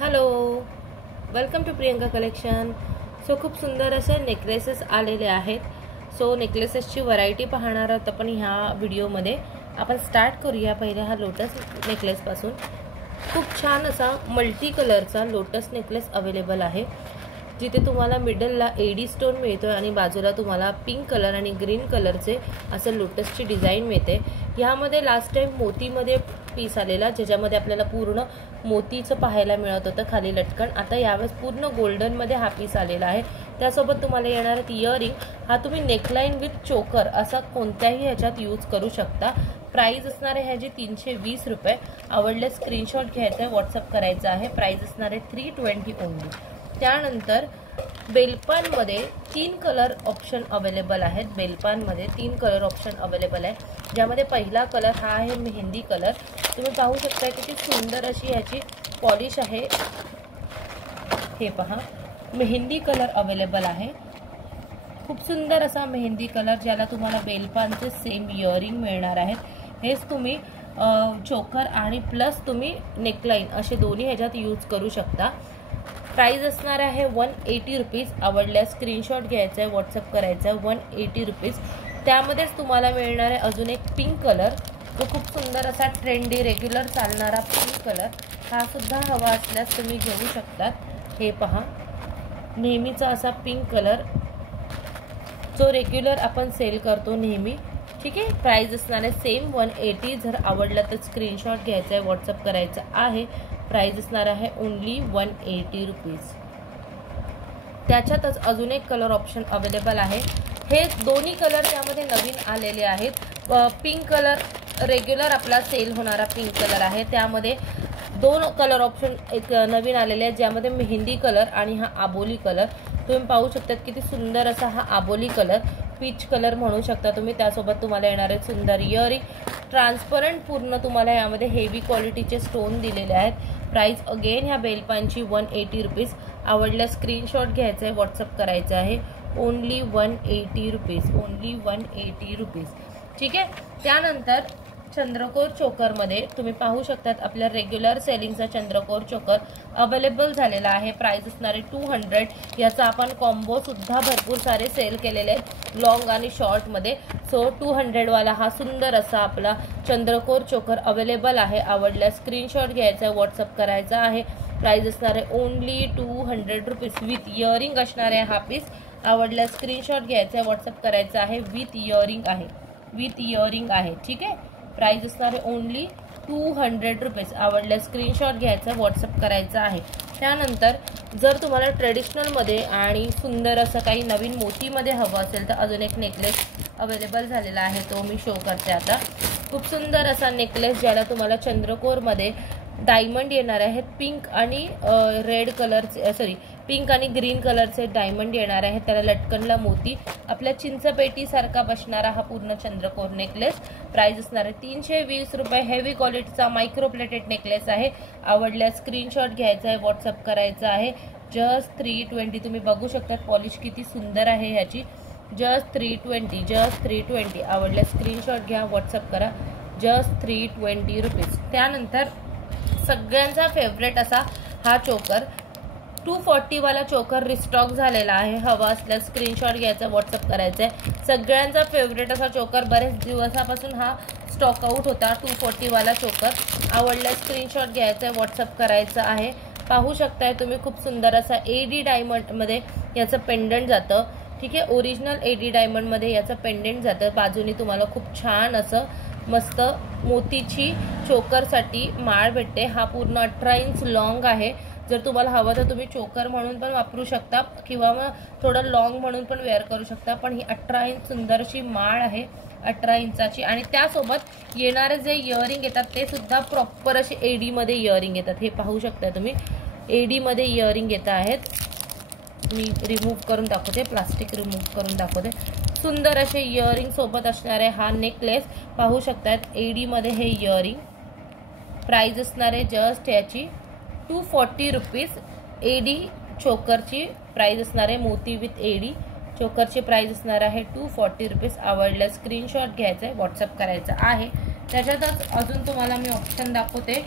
Hello, welcome to Priyanka collection. So खूप सुंदर असे नेकलेसेस आलेले आहेत. सो नेकलेसेसची व्हरायटी पाहणार आहोत आपण ह्या व्हिडिओमध्ये. आपण स्टार्ट करूया पहिला हा लोटस नेकलेसपासून. खूप छान असा मल्टी कलरचा लोटस नेकलेस अवेलेबल आहे, जिथे तुम्हाला मिडलला एडी स्टोन मिळतो आणि बाजूला तुम्हाला पिंक कलर आणि ग्रीन कलरचे असं लोटसची डिझाईन मिळते. ह्यामध्ये लास्ट टाइम मोतीमध्ये पीस आलेला, ज्याच्यामध्ये आपल्याला पूर्ण मोतीचं पाहायला मिळत होतं खाली लटकन. आता यावेळेस पूर्ण गोल्डनमध्ये हा पीस आलेला आहे. त्यासोबत तुम्हाला येणार इयरिंग. हा तुम्ही नेकलाईन विथ चोकर असा कोणत्याही ह्याच्यात यूज करू शकता. प्राइस असणार आहे ह्याची 320 रुपये. आवडले स्क्रीनशॉट घ्यायचा आहे, व्हॉट्सअप करायचा आहे. प्राइस असणार आहे 320 ओनली. त्यानंतर बेलपानमध्ये 3 कलर ऑप्शन अवेलेबल आहेत. बेलपानमध्ये 3 कलर ऑप्शन अवेलेबल आहे, ज्यामध्ये पहिला कलर हा आहे मेहंदी कलर. तुम्ही पाहू शकता किती सुंदर अशी ह्याची पॉलिश आहे. हे पहा, मेहंदी कलर अवेलेबल आहे. खूप सुंदर असा मेहंदी कलर, ज्याला तुम्हाला बेलपानचे सेम इयरिंग मिळणार आहेत. हेच तुम्ही चोकर आणि प्लस तुम्ही नेकलाईन असे दोन्ही ह्याच्यात यूज करू शकता. प्राइस असणार आहे 180 रुपीज. आवडल्यास स्क्रीनशॉट घ्यायचा आहे, व्हॉट्सअप करायचा आहे. 180 रुपीज. त्यामध्येच तुम्हाला मिळणार आहे अजून एक पिंक कलर, जो खूप सुंदर असा ट्रेंडी रेग्युलर चालणारा पिंक कलर. हा सुद्धा हवा असल्यास तुम्ही घेऊ शकतात. हे पहा, नेहमीचा असा पिंक कलर, जो रेग्युलर आपण सेल करतो नेहमी. ठीक आहे. प्राइस असणार आहे सेम 180. जर आवडला तर स्क्रीनशॉट घ्यायचा आहे, व्हॉट्सअप करायचा आहे. प्राइस असणार आहे ओनली 180 रुपीज. त्याच्यातच अजून एक कलर ऑप्शन अवेलेबल आहे. हे दोन्ही कलर त्यामध्ये नवीन आलेले आहेत. पिंक कलर रेग्युलर आपला सेल होणारा पिंक कलर आहे. त्यामध्ये 2 कलर ऑप्शन एक नवीन आलेले आहेत, ज्यामध्ये मेहंदी कलर आणि हा आबोली कलर. तुम्ही पाहू शकतात किती सुंदर असा हा आबोली कलर, पीच कलर म्हणू शकता तुम्ही. त्यासोबत तुम्हाला येणार आहे सुंदर इयरिंग. ट्रान्सपरंट पूर्ण तुम्हाला यामध्ये हेवी क्वालिटीचे स्टोन दिलेले आहेत. प्राइस अगेन ह्या बेलपानची 180 रुपीज. आवडल्यास स्क्रीनशॉट घ्यायचा आहे, व्हॉट्सअप करायचा आहे. Only 180 rupees. Only 180 rupees. ठीक आहे. त्यानंतर चंद्रकोर चोकरमध्ये तुम्ही पाहू शकतात आपल्या रेग्युलर सेलिंगचा चंद्रकोर चोकर अवेलेबल झालेला आहे. प्राइस असणारे 200. याचा आपण कॉम्बो सुद्धा भरपूर सारे सेल केलेले आहेत, लॉंग आणि शॉर्टमध्ये. सो 200 वाला हा सुंदर असा आपला चंद्रकोर चोकर अवेलेबल आहे. आवडल्यास स्क्रीनशॉट घ्यायचा आहे, व्हॉट्सअप करायचा आहे. प्राइस असणार आहे ओनली 200 रुपीज. विथ इयरिंग असणार आहे हा पीस. आवडल्यास स्क्रीनशॉट घ्यायचा आहे, व्हॉट्सअप करायचा आहे. विथ इयरिंग आहे, विथ इयरिंग आहे. ठीक आहे. प्राइस असणार आहे ओनली 200 रुपीज. आवडल्या स्क्रीनशॉट घ्यायचा, व्हॉट्सअप करायचा आहे. त्यानंतर जर तुम्हाला ट्रेडिशनलमध्ये आणि सुंदर असं काही नवीन मोतीमध्ये हवं असेल तर अजून एक नेकलेस अवेलेबल झालेला आहे, तो मी शो करते आता. खूप सुंदर असा नेकलेस, ज्याला तुम्हाला चंद्रकोरमध्ये डायमंड येणार आहेत. पिंक आणि रेड कलरचे पिंक आणि ग्रीन कलरचे डायमंड येणार आहेत. त्याला लटकनला मोती. आपल्या चिंचपेटीसारखा बसणारा हा पूर्ण चंद्रकोर नेकलेस. प्राइस असणार आहे 320 रुपये. हेवी क्वालिटीचा मायक्रो प्लेटेड नेकलेस आहे. आवडल्यास स्क्रीनशॉट घ्यायचा आहे, व्हॉट्सअप करायचा आहे. जस्ट 320. तुम्ही बघू शकता पॉलिश किती सुंदर आहे ह्याची. जस्ट 320. जस्ट 320. आवडल्यास स्क्रीनशॉट घ्या, व्हॉट्सअप करा. Just 320 rupees. त्यानंतर सगळ्यांचा फेवरेट असा हा चोकर 240 वाला चोकर रिस्टॉक झालेला आहे. हवा असल्यास स्क्रीनशॉट घ्यायचा, व्हॉट्सअप करायचा आहे. सगळ्यांचा फेवरेट असा चोकर, बरेच दिवसापासून हा स्टॉक आउट होता 240 वाला चोकर. आवडल्यास स्क्रीनशॉट घ्यायचा, व्हॉट्सअप करायचा आहे. पाहू शकताय तुम्ही खूप सुंदर असा एडी डायमंडमध्ये याचं पेंडंट जातं. ठीक आहे. ओरिजिनल एडी डायमंडमध्ये याचं पेंडंट जातं. बाजूनी तुम्हाला खूप छान असं मस्त मोतीची चोकरसाठी माळ भेटते. हा पूर्ण 18 इंच लॉंग आहे. जर तुम्हाला हवं तर तुम्ही चोकर म्हणून पण वापरू शकता, किंवा मग थोडं लॉंग म्हणून पण वेअर करू शकता. पण ही 18 इंच सुंदर अशी माळ आहे, 18 इंचाची. आणि त्यासोबत येणारे जे इयरिंग येतात ते सुद्धा प्रॉपर असे एडीमध्ये इयरिंग येतात. हे पाहू शकता तुम्ही, एडीमध्ये इयरिंग येत आहेत. मी रिमूव्ह करून दाखवते, प्लास्टिक रिमूव्ह करून दाखवते. सुंदर असे इयरिंग सोबत असणारे हा नेकलेस पाहू शकतात. एडीमध्ये हे इयरिंग. प्राइस असणारे जस्ट याची 240 रुपीज. एडी चोकरची प्राइस असणार आहे, मोती विथ एडी चोकरची प्राइस असणार आहे 240 रुपीज. आवडलं स्क्रीनशॉट घ्यायचा आहे, व्हॉट्सअप करायचा आहे. त्याच्यातच अजून तुम्हाला मी ऑप्शन दाखवते.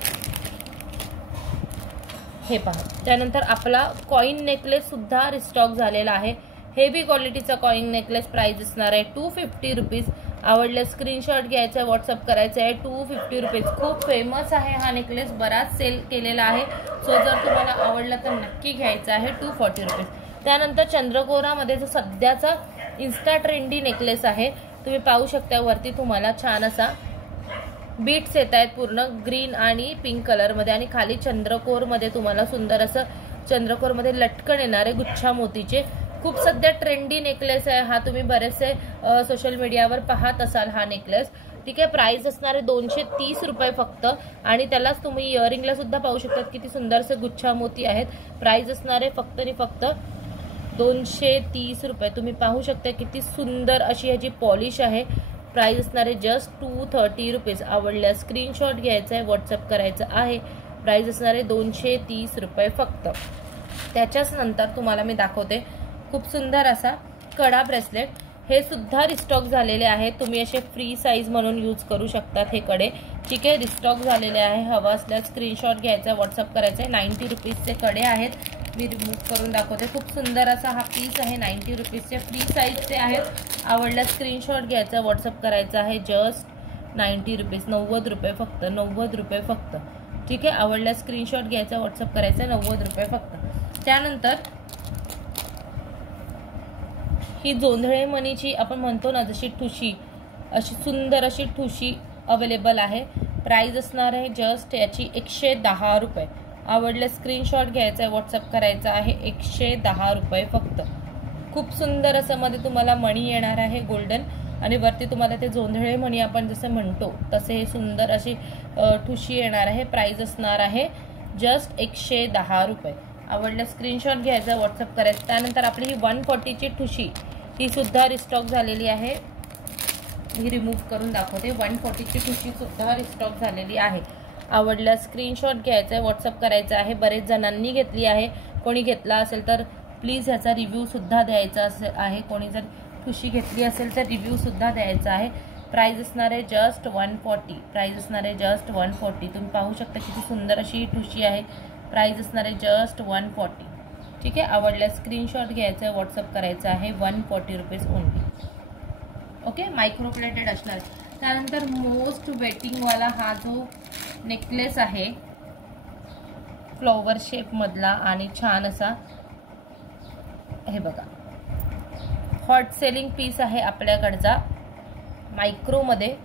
हे पहा. त्यानंतर आपला कॉइन नेकलेस सुद्धा रिस्टॉक झालेला आहे. हेवी क्वालिटीचा कॉइन नेकलेस. प्राइस असणार आहे 250 रुपीज. आवडले स्क्रीनशॉट घ्यायचा आहे, व्हॉट्सअप करायचं आहे. 250 रुपीज. खूप फेमस आहे हा नेकलेस, बराच सेल केलेला आहे. सो जर तुम्हाला आवडला तर नक्की घ्यायचा आहे. 240 रुपीज. त्यानंतर चंद्रकोरामध्ये जो सध्याचा इन्स्टा ट्रेंडी नेकलेस आहे, तुम्ही पाहू शकता वरती तुम्हाला छान असा बीट्स येत आहेत पूर्ण ग्रीन आणि पिंक कलरमध्ये, आणि खाली चंद्रकोरमध्ये तुम्हाला सुंदर असं चंद्रकोरमध्ये लटकन येणारे गुच्छा मोतीचे. खूप सध्या ट्रेंडी नेकलेस आहे हा. तुम्ही बरेचसे सोशल मीडियावर पाहत असाल हा नेकलेस. ठीक आहे. प्राइस असणार आहे 230 रुपये फक्त. आणि त्यालाच तुम्ही इयरिंगला सुद्धा पाहू शकतात किती सुंदरसे गुच्छा मोती आहेत. प्राइस असणार आहे फक्त आणि फक्त 230 रुपये. तुम्ही पाहू शकता किती सुंदर अशी ह्याची पॉलिश आहे. प्राइस असणार आहे जस्ट 230 रुपीज. आवडल्यास स्क्रीनशॉट घ्यायचा आहे, व्हॉट्सअप करायचं आहे. प्राइस असणार आहे 230 रुपये फक्त. त्याच्याच नंतर तुम्हाला मी दाखवते खूप सुंदर असा कडा ब्रेसलेट. हे सुद्धा रिस्टॉक झालेले आहेत. तुम्ही असे फ्री साईज म्हणून यूज करू शकतात हे कडे. ठीक आहे. रिस्टॉक झालेले आहे. हवा असल्यास स्क्रीनशॉट घ्यायचा, व्हॉट्सअप करायचा आहे. 90 रुपीजचे कडे आहेत. मी रिमूव्ह करून दाखवते. खूप सुंदर असा हा पीस आहे. 90 रुपीजचे फ्री साईजचे आहेत. आवडल्यास स्क्रीनशॉट घ्यायचा, व्हॉट्सअप करायचा आहे. Just 90 rupees. 90 रुपये फक्त. 90 रुपये फक्त. ठीक आहे. आवडल्यास स्क्रीनशॉट घ्यायचा, व्हॉट्सअप करायचा. 90 रुपये फक्त. त्यानंतर ही जोंधळे मणीची आपण म्हणतो ना जशी ठुशी, अशी सुंदर अशी ठुशी अवेलेबल आहे. प्राइस असणार आहे जस्ट याची 110 रुपये. आवडले स्क्रीनशॉट घ्यायचा आहे, व्हॉट्सअप करायचा आहे. 110 रुपये फक्त. खूप सुंदर असं मध्ये तुम्हाला मणी येणार आहे गोल्डन, आणि वरती तुम्हाला ते जोंधळे मणी आपण जसं म्हणतो तसे हे सुंदर अशी ठुशी येणार आहे. प्राइस असणार आहे जस्ट 110 रुपये. आवडलं स्क्रीनशॉट घ्यायचा, व्हॉट्सअप करायचं. त्यानंतर आपली ही 140ची ठुशी ही सुद्धा रिस्टॉक झालेली आहे. ही रिमूव्ह करून दाखवते. 140ची ठुशी सुद्धा रिस्टॉक झालेली आहे. आवडला स्क्रीनशॉट घ्यायचा आहे, व्हॉट्सअप करायचा आहे. बरेच जणांनी घेतली आहे. कोणी घेतला असेल तर प्लीज ह्याचा रिव्ह्यू सुद्धा द्यायचा आहे. कोणी जर ठुशी घेतली असेल तर रिव्ह्यू सुद्धा द्यायचा आहे. प्राइस असणार आहे जस्ट 140. प्राइस असणार आहे जस्ट 140. तुम्ही पाहू शकता किती सुंदर अशी ठुशी आहे. प्राइस असणार आहे जस्ट 140. ठीक आहे. आवडल्यास स्क्रीनशॉट घ्यायचा आहे, व्हॉट्सअप करायचा आहे. 140 rupees only. Okay. Micro plated असणार. त्यानंतर मोस्ट वेटिंगवाला हा जो नेकलेस आहे फ्लॉवर शेपमधला आणि छान असा, हे बघा हॉट सेलिंग पीस आहे आपल्याकडचा मायक्रोमध्ये.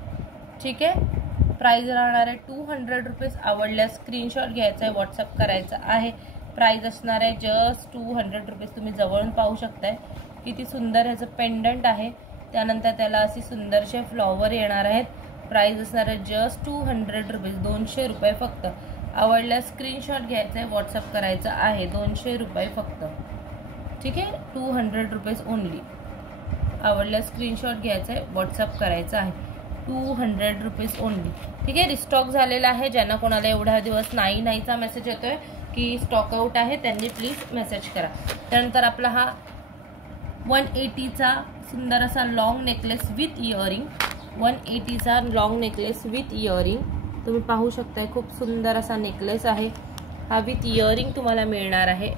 ठीक आहे. प्राइस राहणार आहे 200 रुपीज. आवडल्यास स्क्रीनशॉट घ्यायचा आहे, व्हॉट्सअप करायचा आहे. प्राइस असणार आहे जस्ट 200 रुपीज. तुम्ही जवळून पाहू शकताय किती सुंदर ह्याचं पेंडंट आहे. त्यानंतर त्याला अशी सुंदरसे फ्लॉवर येणार आहेत. प्राइस असणार आहे जस्ट 200 रुपीज. 200 रुपये फक्त. आवडल्यास स्क्रीनशॉट घ्यायचा आहे, व्हॉट्सअप करायचा आहे. 200 रुपये फक्त. ठीक आहे. 200 रुपीज ओनली. आवडल्यास स्क्रीनशॉट घ्यायचा आहे, व्हॉट्सअप करायचा आहे. 200 रुपीज ओनली. ठीक आहे. रिस्टॉक झालेला आहे. ज्यांना कोणाला एवढा दिवस नाहीचा मेसेज येतोय की स्टॉक आउट आहे त्यांनी प्लीज मेसेज करा. त्यानंतर आपला हा 180चा सुंदर असा लॉंग नेकलेस विथ इयरिंग. 180चा लॉंग नेकलेस विथ इयरिंग. तुम्ही पाहू शकताय खूप सुंदर असा नेकलेस आहे हा. विथ इयरिंग तुम्हाला मिळणार आहे.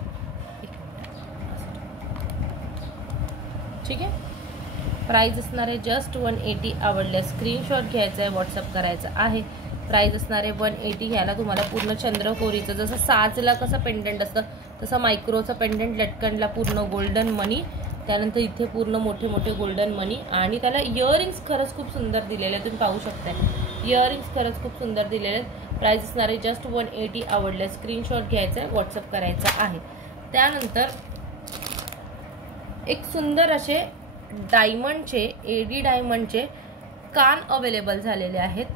ठीक आहे. प्राइस असणार आहे जस्ट 180. आवडल्यास स्क्रीनशॉट घ्यायचा आहे, व्हॉट्सअप करायचा आहे. प्राइस असणार आहे 180. ह्याला तुम्हाला पूर्ण चंद्रकोरीचं जसं साजला कसं पेंडंट असतं तसं मायक्रोचं पेंडंट, लटकनला पूर्ण गोल्डन मनी. त्यानंतर इथे पूर्ण मोठे मोठे गोल्डन मनी, आणि त्याला इयरिंग्स खरंच खूप सुंदर दिलेले आहेत. तुम्ही पाहू शकताय इयरिंग्स खरंच खूप सुंदर दिलेले आहेत. प्राइस असणार आहे जस्ट 180. आवडल्यास स्क्रीनशॉट घ्यायचा आहे, व्हॉट्सअप करायचा आहे. त्यानंतर एक सुंदर असे डायमंडचे, एडी डायमंडचे कान अवेलेबल झालेले आहेत.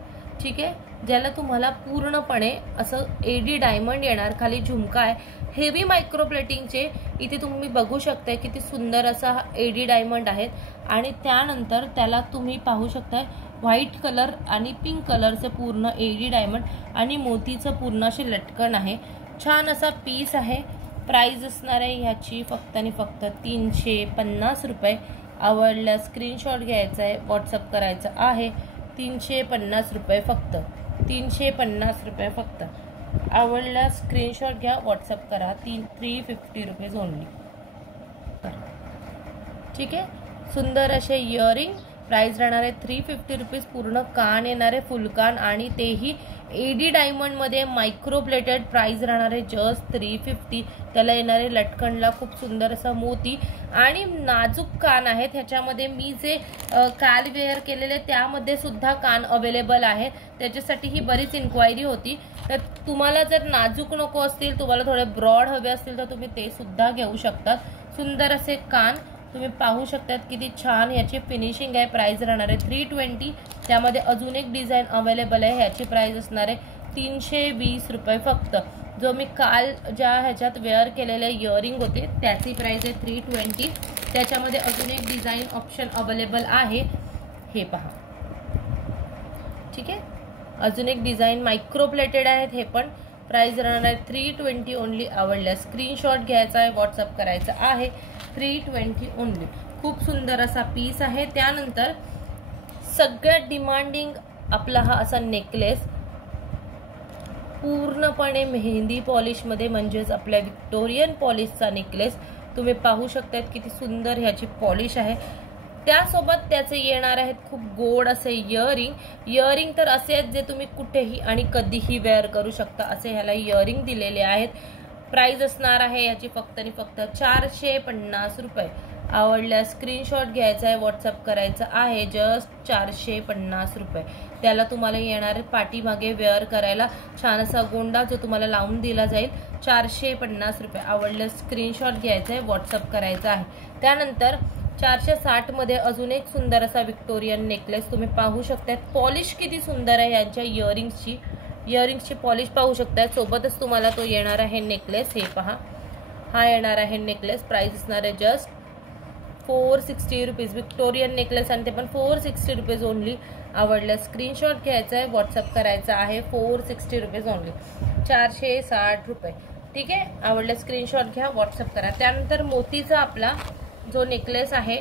ठीक आहे. ज्याला तुम्हाला पूर्णपणे असं एडी डायमंड येणार. खाली झुमका आहे. हेवी मायक्रो प्लेटिंगचे. इथे तुम्ही बघू शकताय किती सुंदर असा एडी डायमंड आहेत. आणि त्यानंतर त्याला तुम्ही पाहू शकताय व्हाईट कलर आणि पिंक कलरचे पूर्ण एडी डायमंड आणि मोतीचं पूर्ण असे लटकन आहे. छान असा पीस आहे. प्राइस असणार आहे ह्याची फक्त आणि फक्त 350 रुपये. आवडल्यास स्क्रीनशॉट घ्यायचा आहे, व्हॉट्सअप करायचं आहे. 350 रुपये फक्त. 350 रुपये फक्त. आवडल्यास स्क्रीनशॉट घ्या, व्हॉट्सअप करा. 350 रुपीज ओनली. ठीक आहे. सुंदर असे इयरिंग, प्राइस राहणार आहे 350 रुपीज. पूर्ण कान येणारे, फुल कान, आणि तेही एडी डायमंडमध्ये मायक्रो प्लेटेड. प्राइस राहणार आहे जस्ट 350. त्याला येणारे लटकनला खूप सुंदर असा मोती आणि नाजूक कान आहेत. ह्याच्यामध्ये मी जे काल वेअर केलेले त्यामध्ये सुद्धा कान अवेलेबल आहे. त्याच्यासाठी ही बरीच इन्क्वायरी होती. तर तुम्हाला जर नाजूक नको असतील, तुम्हाला थोडे ब्रॉड हवे असतील, तर तुम्ही ते सुद्धा घेऊ शकतात. सुंदर असे कान तुम्ही पाहू शकतात, किती छान ह्याची फिनिशिंग आहे. प्राइस राहणार आहे 320. त्यामध्ये अजून एक डिझाईन अवेलेबल आहे. ह्याची प्राइस असणार आहे 320 रुपये फक्त. जो मी काल ज्या ह्याच्यात वेअर केलेले इयरिंग होते त्याची प्राइस आहे 320. त्याच्यामध्ये अजून एक डिझाईन ऑप्शन अवेलेबल आहे, हे पहा. ठीक आहे. अजून एक डिझाईन मायक्रो प्लेटेड आहेत, हे पण. प्राइस राहणार आहे 320 ओनली. आवडल्यास स्क्रीनशॉट घ्यायचा आहे, व्हॉट्सअप करायचा आहे. 320 ओनली. खूप सुंदर असा पीस आहे. त्यानंतर सगळ्यात डिमांडिंग आपला हा असा नेकलेस, पूर्णपणे मेहंदी पॉलिशमध्ये, म्हणजेच आपल्या व्हिक्टोरियन पॉलिशचा नेकलेस. तुम्ही पाहू शकतात किती सुंदर ह्याची पॉलिश आहे. त्यासोबत त्याचे येणार आहेत खूप गोड असे इयरिंग. इयरिंग तर असे आहेत जे तुम्ही कुठेही आणि कधीही वेअर करू शकता, असे ह्याला इयरिंग दिलेले आहेत. प्राइस असणार आहे याची फक्त आणि फक्त 450 रुपये. आवडल्यास स्क्रीनशॉट घ्यायचा आहे, व्हॉट्सअप करायचा आहे. जस्ट 450 रुपये. त्याला तुम्हाला येणार पाठीमागे वेअर करायला छान असा गोंडा, जो तुम्हाला लावून दिला जाईल. 450 रुपये. आवडल्यास स्क्रीनशॉट घ्यायचा आहे, व्हॉट्सअप करायचा आहे. त्यानंतर 460 मध्ये अजून एक सुंदर असा व्हिक्टोरियन नेकलेस तुम्ही पाहू शकता. पॉलिश किती सुंदर आहे यांच्या इयरिंग्सची पॉलिश पाहू शकता. सोबतच तुम्हाला तो येणार आहे नेकलेस, हे पहा. हा येणार आहे नेकलेस. प्राइस असणार आहे जस्ट 460 रुपीज. व्हिक्टोरियन नेकलेस आणि ते पण 460 रुपीज ओनली. आवडल्यास स्क्रीनशॉट घ्यायचा आहे, व्हॉट्सअप करायचा आहे. 460 रुपीज ओनली. 460 रुपये. ठीक आहे. आवडल्यास स्क्रीनशॉट घ्या, व्हॉट्सअप करा. त्यानंतर मोतीचा आपला जो नेकलेस आहे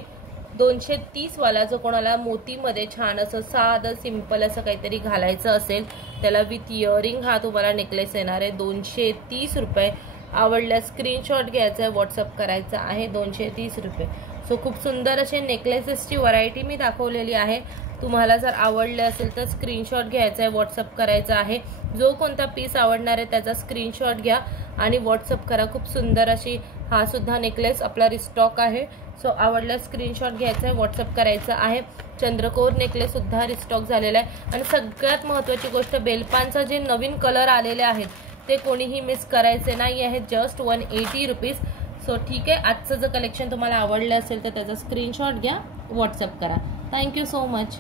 230 वाला, जो कोणाला मोतीमध्ये छान असं साधं सिंपल असं काहीतरी घालायचं असेल, त्याला विथ इयरिंग हा तुम्हाला नेकलेस येणार आहे 230 रुपये. आवडल्यास स्क्रीनशॉट घ्यायचा आहे, व्हॉट्सअप करायचा आहे. 230 रुपये. सो खूप सुंदर असे नेकलेसेसची व्हरायटी मी दाखवलेली आहे. तुम्हाला जर आवडले असेल तर स्क्रीनशॉट घ्यायचा आहे, व्हॉट्सअप करायचा आहे. जो कोणता पीस आवडणार आहे त्याचा स्क्रीनशॉट घ्या आणि व्हॉट्सअप करा. खूप सुंदर अशी हा सुद्धा नेकलेस आपला रिस्टॉक आहे. सो आवडल्यास स्क्रीनशॉट घ्यायचा आहे, व्हॉट्सअप करायचा आहे. चंद्रकोर नेकलेस सुद्धा रिस्टॉक झालेला आहे. आणि सगळ्यात महत्त्वाची गोष्ट, बेलपानचा जे नवीन कलर आलेले आहेत ते कोणीही मिस करायचे नाही आहे. Just 180 rupees. सो ठीक आहे. आजचं जर कलेक्शन तुम्हाला आवडलं असेल तर त्याचा स्क्रीनशॉट घ्या, व्हॉट्सअप करा. Thank you so much.